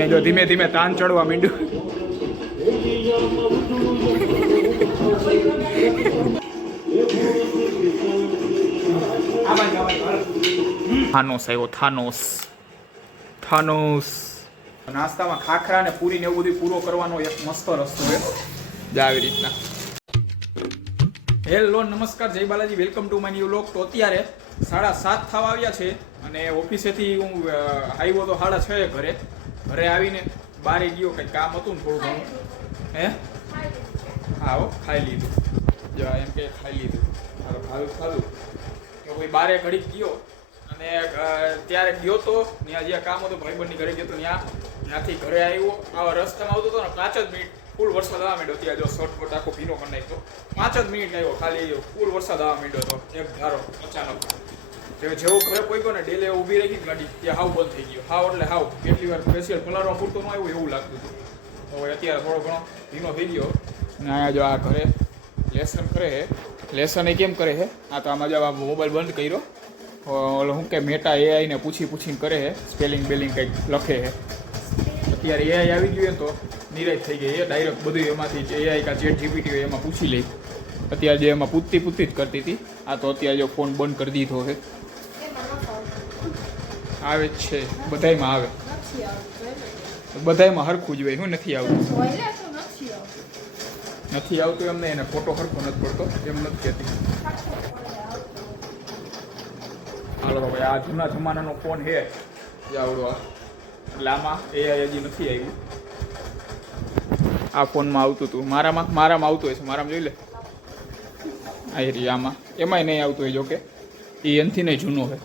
એને જો ધીમે ધીમે તાન ચડવા માંડ્યું. થાનોસ આવ્યો, થાનોસ. નાસ્તામાં ખાખરા ને પૂરી ને એવું બધું પૂરો કરવાનો એક મસ્ત રસ્તો છે આવી રીતના. હેલો નમસ્કાર, જય Balaji, welcome to my new vlog. તો અત્યારે 7:30 થવા આવ્યા છે અને ઓફિસેથી હું આવ્યો તો 6:30 ઘરે આવીને બારે ગયો, કંઈક કામ હતું ને થોડું ઘણું. હે હા હો, ખાઈ લીધું. જો એમ કે ખાઈ લીધું, ખાધું તો કોઈ બારે ઘડીક ગયો અને ત્યારે ગયો તો ત્યાં જ્યાં કામ હતું ભાઈબંધની ઘરે ગયો તો ત્યાંથી ઘરે આવ્યો. આવા રસ્તામાં આવતો હતો ને 5 જ મિનિટ ફૂલ વરસાદ આવવા માંડ્યો. ત્યાં જો શોર્ટકટ આખો ભીનો કરી નાખ્યો. 5 જ મિનિટ આવ્યો, ખાલી ફૂલ વરસાદ આવવા માંડ્યો હતો એક ધારો અચાનક. જેવો ઘરે પહોંચ્યો ને ડેલે ઊભી રાખી ગાડી ત્યાં હાવ બંધ થઈ ગયો. હાવ એટલે હાવ કેટલી વાર સ્પેશિયલ પલાળવા પૂરતો ન આવ્યું એવું લાગતું હતું. હવે અત્યારે થોડો ઘણો ભીનો થઈ ગયો ને અહીંયા જો આ ઘરે લેસન કરે છે. લેસન એ કેમ કરે છે? આ તો આમાં જો આ મોબાઈલ બંધ કર્યો, ઓલો શું કે મેટા એઆઈને પૂછીને કરે છે, સ્પેલિંગ બેલિંગ કંઈક લખે છે. અત્યારે એઆઈ આવી ગયું તો નિરાશ થઈ ગઈ. એ ડાયરેક્ટ બધું એમાંથી એઆઈ કા ચેટ જીપીટી હોય એમાં પૂછી લઈ. અત્યારે જે એમાં પૂછતી જ કરતી હતી, આ તો અત્યારે જો ફોન બંધ કરી દીધો છે. આવે જ છે, બધાયમાં આવે, બધાયમાં હરખું જ હોય. શું નથી આવતું? નથી આવતું એમને, એને ફોટો હરખો નથી પડતો એમ નથી કહેતી. હાલો ભાઈ, આ જૂના જમાનાનો ફોન છે આવડો, એટલે આમાં એઆઈ હજી નથી આવ્યું. આ ફોનમાં આવતું હતું, મારામાં આવતું હોય છે. મારામાં જોઈ લે આ રી, આમાં એમાંય નહીં આવતું હોય. જોકે એ એનથી નહીં જૂનો છે.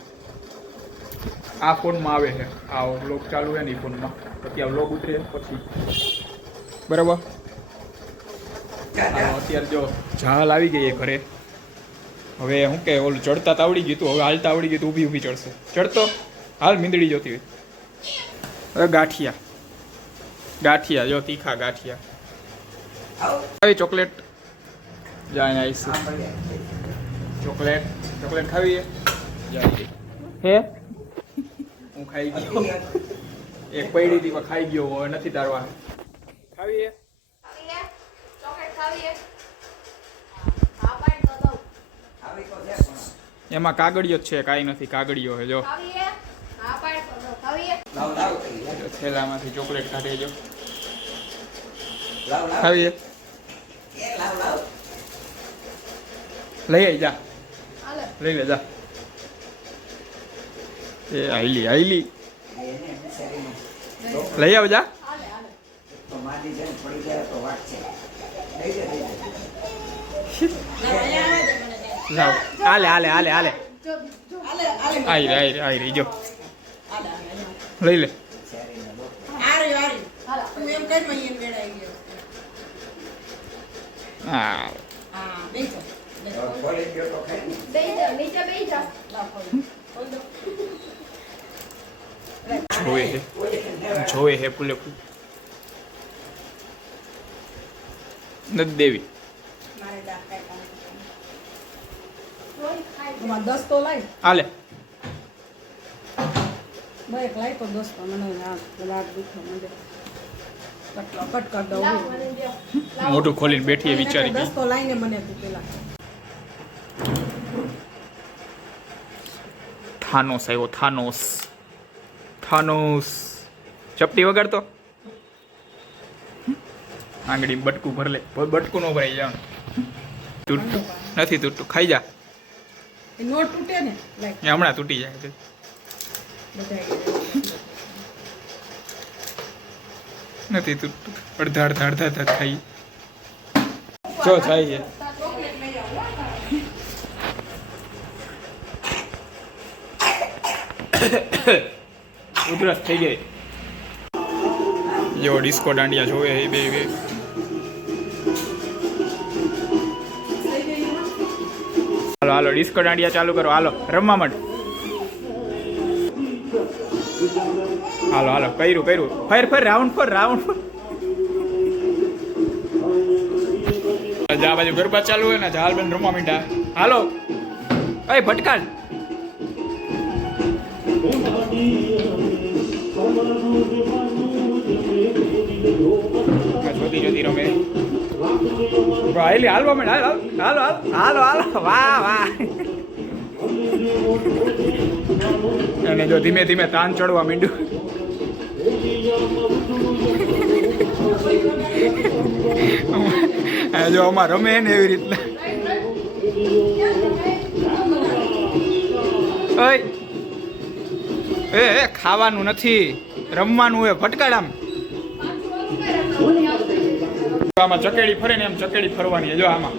આ ફોનમાં આવે છે. આ વ્લોગ ચાલુ છે ને એ ફોનમાં, પછી આ વ્લોગ ઉતરે પછી બરાબર. અત્યારે જો જહાલ આવી ગઈ એ ઘરે. હવે શું કે ઓલું ચડતા આવડી ગયું હતું, હવે હાલતા આવડી ગયું હતું. ઊભી ચડશે. ચડતો હાલ મીંદડી જોતી હોય. હવે ગાંઠિયા જો તીખા ગાંઠિયા આવી. ચોકલેટ જાય આવીશું. ચોકલેટ ખાવી હે? હું ખાઈ ગયો, એક પૈડી હતી પણ ખાઈ ગયો. હવે નથી તારવા. ખાવી એમાં કાગળિયો જ છે, કાંઈ નથી. કાગળિયો છે જો. થેલામાંથી ચોકલેટ કાઢી જો. ખાવીએ? લઈ આવી જા, લઈ લે જા. એ આઈલી લઈ આવ જા. હાલે આઈ રહી જો. લઈ લે. હા જોવે હે ફૂલે ફૂલ નથી દેવી. હાલે મોટું ખોલીને બેઠી વિચારી ગઈ. થાનોસ આવ્યો, થાનોસ. ચપટી વગાડતો આંગળી બટકું ભર લે. બટકું નો ભરાઈ જવાનું. તૂટતું નથી, તૂટતું. ખાઈ જા. હમણાં તૂટી જાય. નથી તૂટતું. અડધા ખાઈ જો જાય છે. ઉધરસ થઈ ગઈ. જો ડિસ્કો દાંડિયા જોવે એ બે હાલો ડિસ્કો દાંડિયા ચાલુ કરો. હાલો રમવા માંડ. હાલો કર્યું. ફર રાઉન્ડ ફર. જા બાજુ ગરબા ચાલુ હોય ને, જાલબેન રમવા માંડ્યા. હાલો એ ભટકાલ. જોતી જોતી રમે હાલી હાલવા માંડ હાલ હાલ હાલ હાલ હાલ વાહ વાહ અને જો ધીમે ધીમે તાન ચડવા માંડ્યું જો આમાં રમે ને એવી રીતના એ ખાવાનું નથી રમવાનું હોય ફટકાડામ આમાં ચકેડી ફરે ને એમ ચકેડી ફરવાની જો આમાં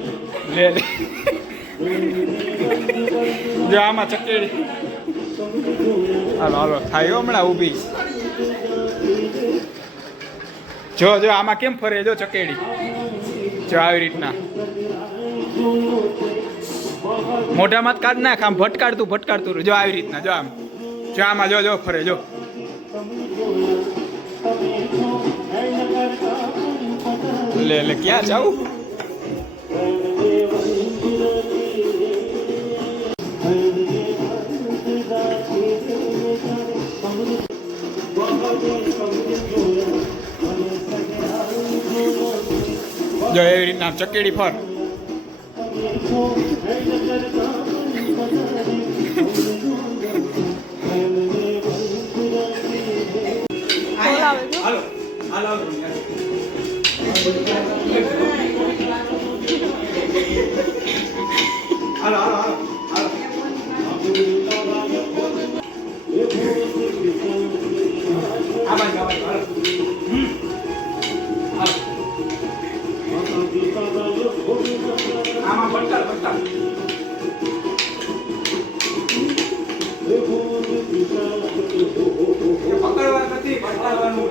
લે જો આમાં ચકેડી હાલો હાલો થાય હમણાં ઊભી જો જો આમાં કેમ ફરે જો ચકેડી જો આવી રીતના મોઢામાં જ કાઢ નાખ આમ ભટકાડતું જો આવી રીતના જો આમ જો આમાં જો જો ફરે જો લે લે ક્યાં જાઉં જો એવી રીતના ચકેડી ફર હાલો હાલો હાલો હાલો આમાં પટકાળ પકડવા નથી પકડવાનું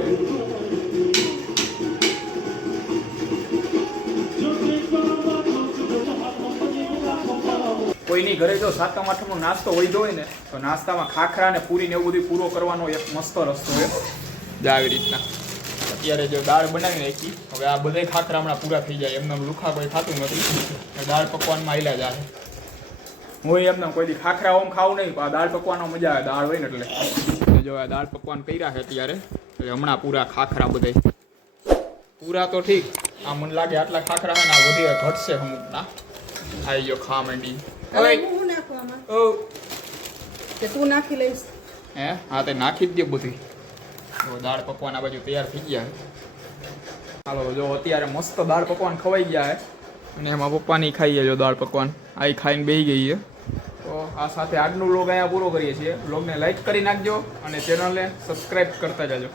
કોઈની ઘરે જો સાતમ આઠમનો નાસ્તો હોય હોય ને તો નાસ્તામાં ખાખરા ને પૂરી ને એવું બધું પૂરો કરવાનો એક મસ્ત રસ્તો છે જે આવી રીતના અત્યારે જો દાળ બનાવી નાખી હવે આ બધા ખાખરા હમણાં પૂરા થઈ જાય એમને લુખા કોઈ ખાતું નથી દાળ પકવાનમાં આયલા જાય હું એમને કોઈ દી ખાખરા ઓમ ખાવું નહીં પણ દાળ પકવાનો મજા આવે દાળ હોય ને એટલે જો આ દાળ પકવાન કર્યા છે અત્યારે એટલે હમણાં પૂરા ખાખરા બધા પૂરા તો ઠીક આ મને લાગે આટલા ખાખરા છે ને આ વધી ઘટશે અમુકના આવી ગયો ખા માંડી તું નાખી લઈશ હે હા તે નાખી જ દે બધી દાળ પકવાન આ બાજુ તૈયાર થઈ ગયા હાલો જો અત્યારે મસ્ત દાળ પકવાન ખવાઈ ગયા છે અને એમાં પપ્પાની ખાઈએ જો દાળ પકવાન આ ખાઈને બેસી ગઈ છે તો આ સાથે આજનો વ્લોગ અહીંયા પૂરો કરીએ છીએ વ્લોગને લાઈક કરી નાખજો અને ચેનલને સબસ્ક્રાઈબ કરતા જાજો